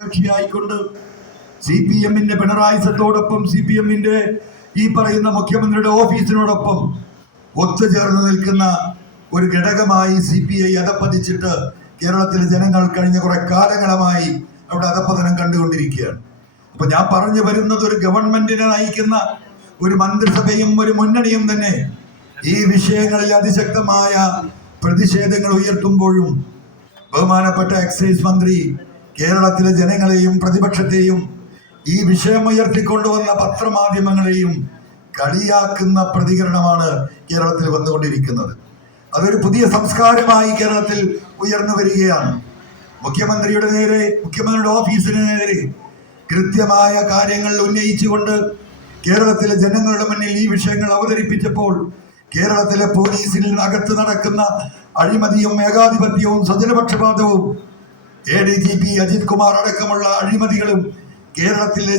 കക്ഷിയായിക്കൊണ്ട് CPM-ന്റെ പിണറായി സത്തോടൊപ്പം CPM-ന്റെ ഈ പറയുന്ന മുഖ്യമന്ത്രിയുടെ ഓഫീസിനോടൊപ്പം ഒത്തുചേർന്ന് നിൽക്കുന്ന ഒരു ഘടകമായി CPI അധപ്പതിച്ചിട്ട് കേരളത്തിലെ ജനങ്ങൾ കഴിഞ്ഞ കുറെ കാലങ്ങളായി അവിടെ അധപ്പതനം കണ്ടുകൊണ്ടിരിക്കുകയാണ്. അപ്പൊ ഞാൻ പറഞ്ഞു വരുന്നത്, ഒരു ഗവൺമെന്റിനെ നയിക്കുന്ന ഒരു മന്ത്രിസഭയും ഒരു മുന്നണിയും തന്നെ ഈ വിഷയങ്ങളിൽ അതിശക്തമായ പ്രതിഷേധങ്ങൾ ഉയർത്തുമ്പോഴും ബഹുമാനപ്പെട്ട എക്സൈസ് മന്ത്രി കേരളത്തിലെ ജനങ്ങളെയും പ്രതിപക്ഷത്തെയും ഈ വിഷയം ഉയർത്തിക്കൊണ്ടുവന്ന പത്രമാധ്യമങ്ങളെയും കളിയാക്കുന്ന പ്രതികരണമാണ് കേരളത്തിൽ വന്നുകൊണ്ടിരിക്കുന്നത്. അതൊരു പുതിയ സംസ്കാരമായി കേരളത്തിൽ ഉയർന്നു വരികയാണ്. മുഖ്യമന്ത്രിയുടെ നേരെ, മുഖ്യമന്ത്രിയുടെ ഓഫീസിന് നേരെ കൃത്യമായ കാര്യങ്ങൾ ഉന്നയിച്ചുകൊണ്ട് കേരളത്തിലെ ജനങ്ങളുടെ മുന്നിൽ ഈ വിഷയങ്ങൾ അവതരിപ്പിച്ചപ്പോൾ കേരളത്തിലെ പോലീസിൽ അകത്ത് നടക്കുന്ന അഴിമതിയും ഏകാധിപത്യവും സ്വജനപക്ഷപാതവും ADGP അജിത് കുമാർ അടക്കമുള്ള അഴിമതികളും കേരളത്തിലെ